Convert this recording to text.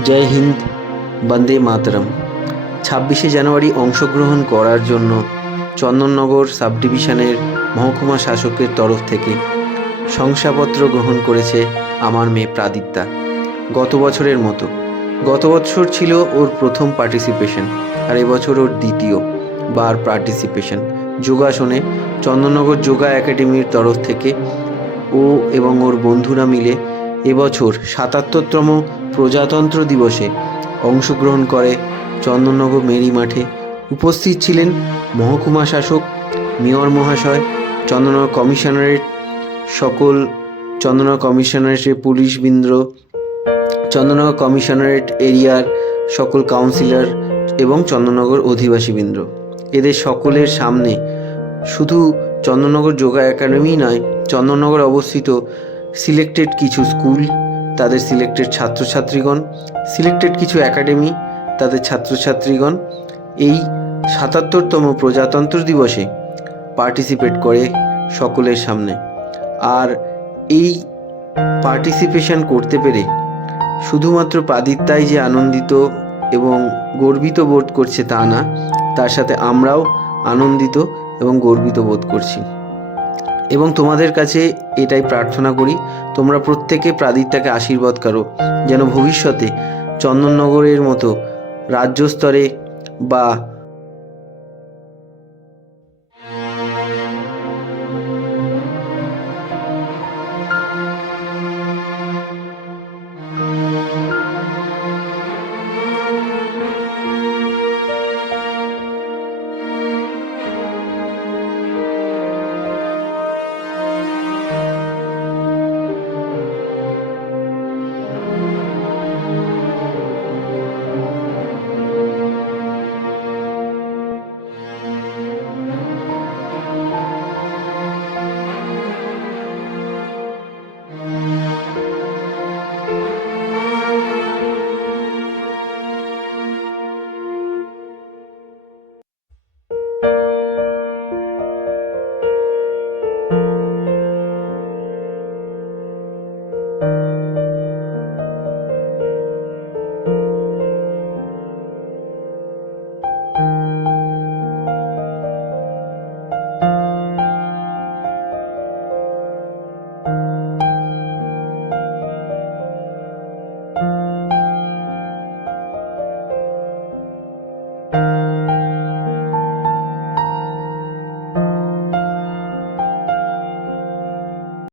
জয় হিন্দ, বন্দে মাতরম। 26শে জানুয়ারি অংশগ্রহণ করার জন্য চন্দননগর সাব ডিভিশনের মহকুমা শাসকের তরফ থেকে শংসাপত্র গ্রহণ করেছে আমার মেয়ে প্রাদিত্যা। গত বছরের মতো, গত বছর ছিল ওর প্রথম পার্টিসিপেশন, আর এবছর ওর দ্বিতীয় বার পার্টিসিপেশন যোগাসনে চন্দননগর যোগা একাডেমির তরফ থেকে। ও এবং ওর বন্ধুরা মিলে এবছর ৭৭তম প্রজাতন্ত্র দিবসে অংশগ্রহণ করে চন্দননগর মেরি মাঠে। উপস্থিত ছিলেন মহকুমা শাসক, মেয়র মহাশয়, চন্দননগর কমিশনারেট সকল, চন্দননগর কমিশনারেটের পুলিশবৃন্দ, চন্দননগর কমিশনারেট এরিয়ার সকল কাউন্সিলর এবং চন্দননগর অধিবাসীবৃন্দ। এদের সকলের সামনে শুধু চন্দননগর যোগা একাডেমি নয়, চন্দননগর অবস্থিত সিলেক্টেড কিছু স্কুল, তাদের সিলেক্টেড ছাত্রছাত্রীগণ, সিলেক্টেড কিছু একাডেমি, তাদের ছাত্রছাত্রীগণ এই ৭৭তম প্রজাতন্ত্র দিবসে পার্টিসিপেট করে সকলের সামনে। আর এই পার্টিসিপেশন করতে পেরে শুধুমাত্র প্রাদিত্যাই যে আনন্দিত এবং গর্বিত বোধ করছে তা না, তার সাথে আমরাও আনন্দিত এবং গর্বিত বোধ করছি। এবং তোমাদের কাছে এটাই প্রার্থনা করি, তোমরা প্রত্যেকে প্রাদিত্যাকে আশীর্বাদ করো যেন ভবিষ্যতে চন্দননগরের মতো রাজ্য স্তরে বা